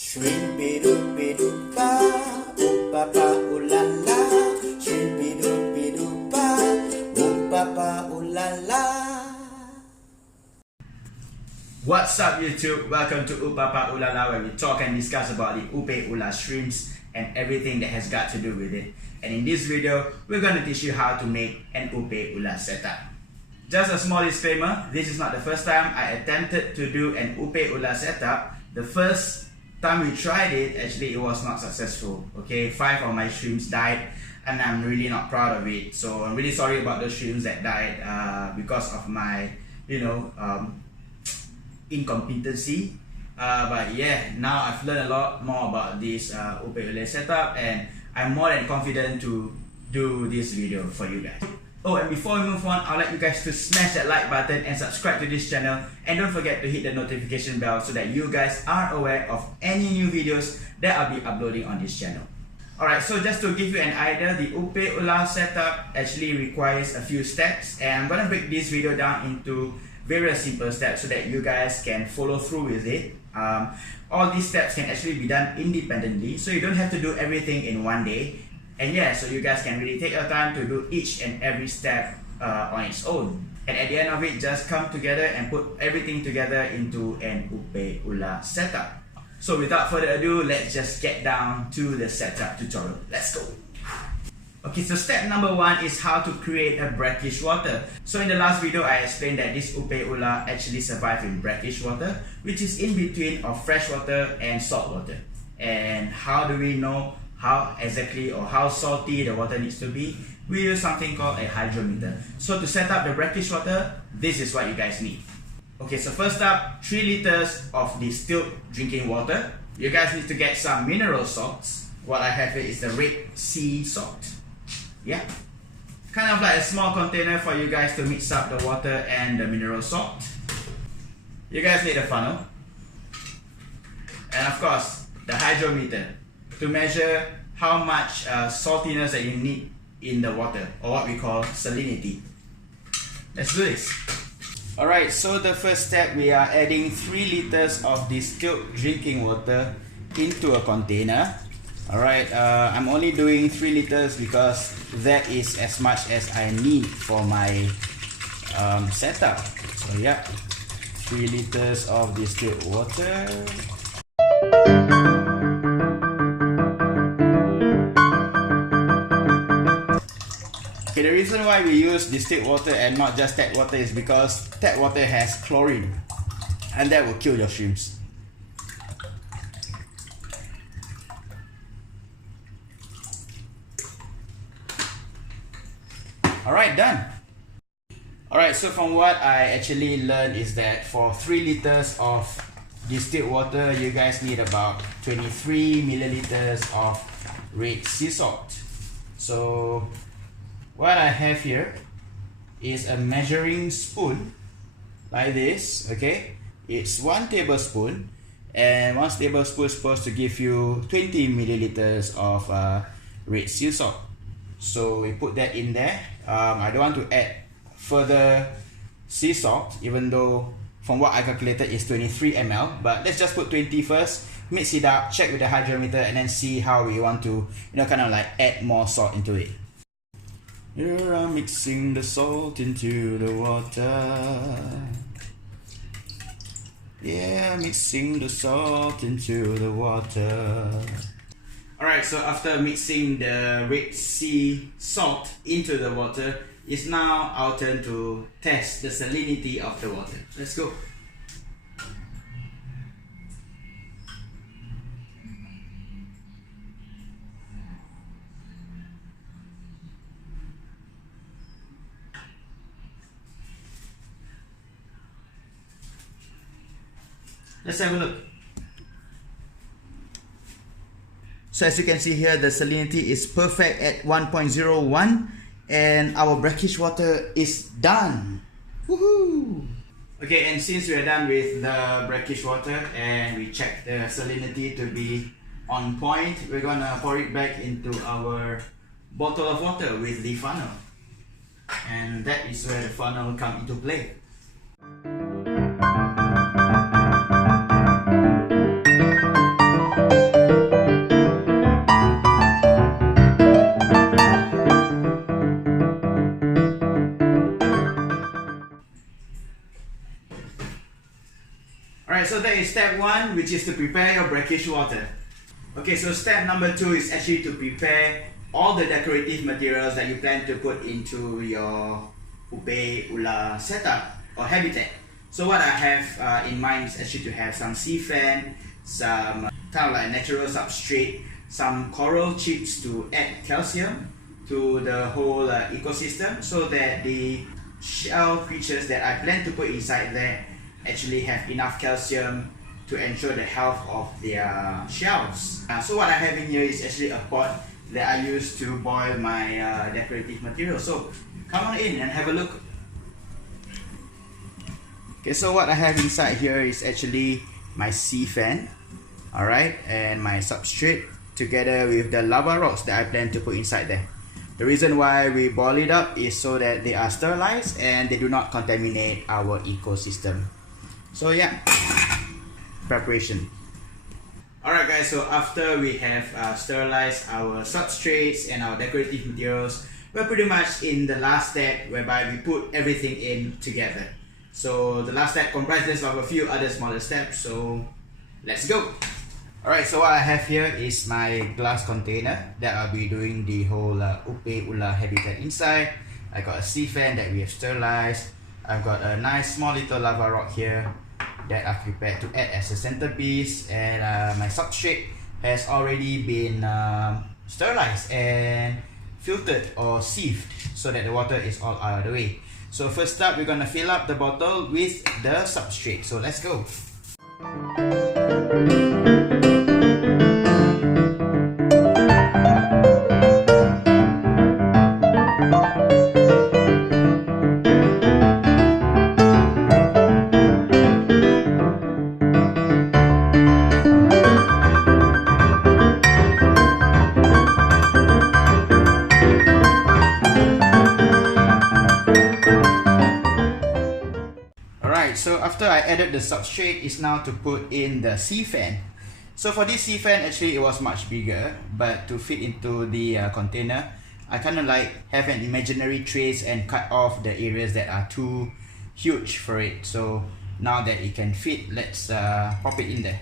Shrimpidupidupa, Opae Ula, Shrimpidupidupa, Opae Ula. What's up YouTube? Welcome to Opae Ula, where we talk and discuss about the Opae Ula shrimps and everything that has got to do with it. And in this video, we're going to teach you how to make an Opae Ula setup. Just a small disclaimer, this is not the first time I attempted to do an Opae Ula setup. The first time we tried it, actually it was not successful. Okay, 5 of my shrimps died and I'm really not proud of it. So I'm really sorry about those shrimps that died because of my, incompetency. But yeah, now I've learned a lot more about this Opae Ula setup and I'm more than confident to do this video for you guys. Oh, and before we move on, I'd like you guys to smash that like button and subscribe to this channel, and don't forget to hit the notification bell so that you guys are aware of any new videos that I'll be uploading on this channel. Alright, so just to give you an idea, the Opae Ula setup actually requires a few steps, and I'm gonna break this video down into various simple steps so that you guys can follow through with it. All these steps can actually be done independently, so you don't have to do everything in one day. And yeah, so you guys can really take your time to do each and every step on its own. And at the end of it, just come together and put everything together into an Opae Ula setup. So without further ado, let's just get down to the setup tutorial. Let's go! Okay, so step number 1 is how to create a brackish water. So in the last video, I explained that this Opae Ula actually survives in brackish water, which is in between of fresh water and salt water. And how do we know how exactly or how salty the water needs to be? We use something called a hydrometer. So to set up the brackish water, this is what you guys need. Okay, so first up, 3 liters of distilled drinking water. You guys need to get some mineral salts. What I have here is the red sea salt. Yeah, kind of like a small container for you guys to mix up the water and the mineral salt. You guys need a funnel, and of course the hydrometer to measure how much saltiness that you need in the water, or what we call salinity. Let's do this. Alright, so the first step, we are adding 3 liters of distilled drinking water into a container. Alright, I'm only doing 3 liters because that is as much as I need for my setup. So yeah, 3 liters of distilled water. Okay, the reason why we use distilled water and not just tap water is because tap water has chlorine, and that will kill your shrimps. Alright, done. Alright, so from what I actually learned is that for 3 liters of distilled water, you guys need about 23 milliliters of red sea salt. So what I have here is a measuring spoon like this. Okay, it's 1 tablespoon, and 1 tablespoon is supposed to give you 20 milliliters of red sea salt. So we put that in there. I don't want to add further sea salt, even though from what I calculated is 23 ml, but let's just put 20 first, mix it up, check with the hydrometer, and then see how we want to, kind of like add more salt into it. Here I'm mixing the salt into the water. Yeah, mixing the salt into the water. Alright, so after mixing the red sea salt into the water, it's now our turn to test the salinity of the water. Let's go. Let's have a look. So as you can see here, the salinity is perfect at 1.01, and our brackish water is done. Woohoo! Okay, and since we are done with the brackish water and we checked the salinity to be on point, we're gonna pour it back into our bottle of water with the funnel. And that is where the funnel comes into play. so that is step 1, which is to prepare your brackish water. Okay, so step number 2 is actually to prepare all the decorative materials that you plan to put into your Opae Ula setup or habitat. So what I have in mind is actually to have some sea fan, some kind of like natural substrate, some coral chips to add calcium to the whole ecosystem, so that the shell creatures that I plan to put inside there actually have enough calcium to ensure the health of their shells. So what I have in here is actually a pot that I use to boil my decorative material. So come on in and have a look. Okay, so what I have inside here is actually my sea fan, alright, and my substrate together with the lava rocks that I plan to put inside there. The reason why we boil it up is so that they are sterilized and they do not contaminate our ecosystem. So yeah, preparation. Alright guys, so after we have sterilized our substrates and our decorative materials, we're pretty much in the last step, whereby we put everything in together. So the last step comprises of a few other smaller steps, so let's go! Alright, so what I have here is my glass container that I'll be doing the whole Opae Ula habitat inside. I got a sea fan that we have sterilized. I've got a nice small little lava rock here that I've prepared to add as a centerpiece, and my substrate has already been sterilized and filtered or sieved so that the water is all out of the way. So first up, we're gonna fill up the bottle with the substrate. So let's go. So after I added the substrate, is now to put in the sea fan. So for this sea fan, actually it was much bigger, but to fit into the container, I kind of like have an imaginary trace and cut off the areas that are too huge for it. So now that it can fit, let's pop it in there.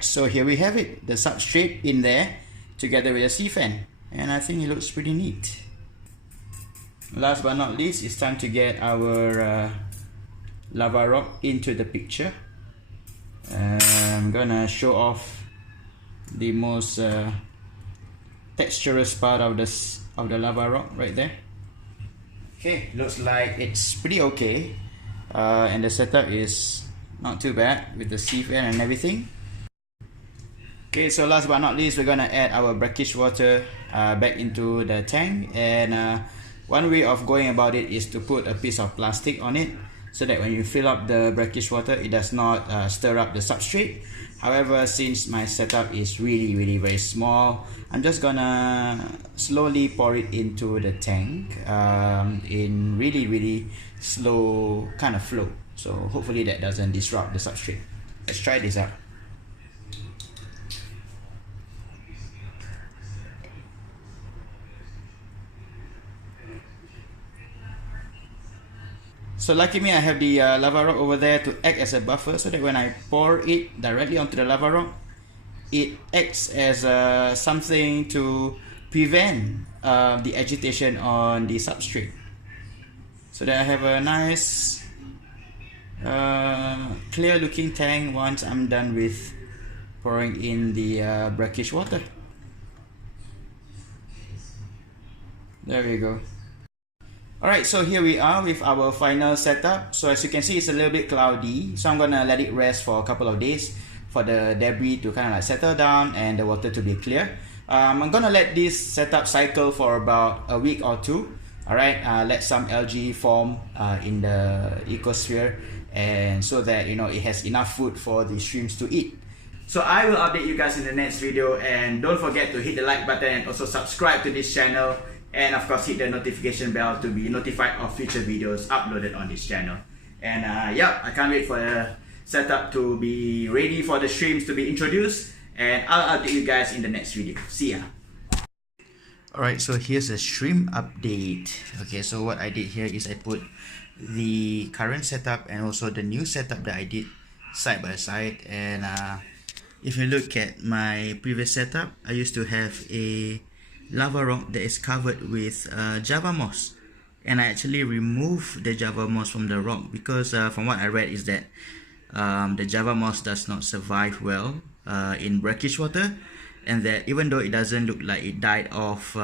So here we have it, the substrate in there together with a sea fan, and I think it looks pretty neat. Last but not least, it's time to get our lava rock into the picture. I'm gonna show off the most texturous part of the lava rock right there. Okay, looks like it's pretty okay, and the setup is not too bad with the sea fan and everything. Okay, so last but not least, we're gonna add our brackish water back into the tank, and one way of going about it is to put a piece of plastic on it so that when you fill up the brackish water, it does not stir up the substrate. However, since my setup is really very small, I'm just gonna slowly pour it into the tank in really slow kind of flow. So hopefully that doesn't disrupt the substrate. Let's try this out. So lucky me, I have the lava rock over there to act as a buffer, so that when I pour it directly onto the lava rock, it acts as something to prevent the agitation on the substrate. So that I have a nice clear looking tank once I'm done with pouring in the brackish water. There we go. Alright, so here we are with our final setup. So as you can see, it's a little bit cloudy, so I'm gonna let it rest for a couple of days for the debris to kind of like settle down and the water to be clear. I'm gonna let this setup cycle for about a week or two. Alright, let some algae form in the ecosphere, and so that it has enough food for the shrimps to eat. So I will update you guys in the next video, and don't forget to hit the like button and also subscribe to this channel, and of course hit the notification bell to be notified of future videos uploaded on this channel. And yeah, I can't wait for the setup to be ready for the shrimps to be introduced, and I'll update you guys in the next video. See ya. Alright, so here's a shrimp update. Okay, so what I did here is I put the current setup and also the new setup that I did side by side. And if you look at my previous setup, I used to have a lava rock that is covered with Java moss, and I actually removed the Java moss from the rock because from what I read is that the Java moss does not survive well in brackish water, and that even though it doesn't look like it died off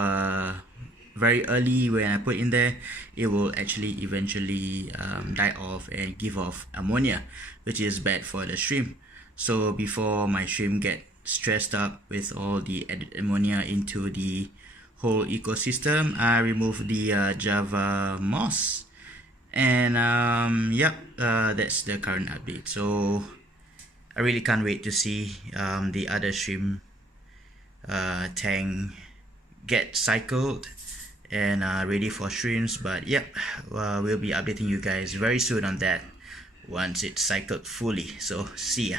very early when I put in there, it will actually eventually die off and give off ammonia, which is bad for the shrimp. So before my shrimp get stressed up with all the added ammonia into the whole ecosystem, I removed the Java moss. And yep, that's the current update. So I really can't wait to see the other shrimp tank get cycled and ready for shrimps. But yep, we'll be updating you guys very soon on that once it's cycled fully. So see ya.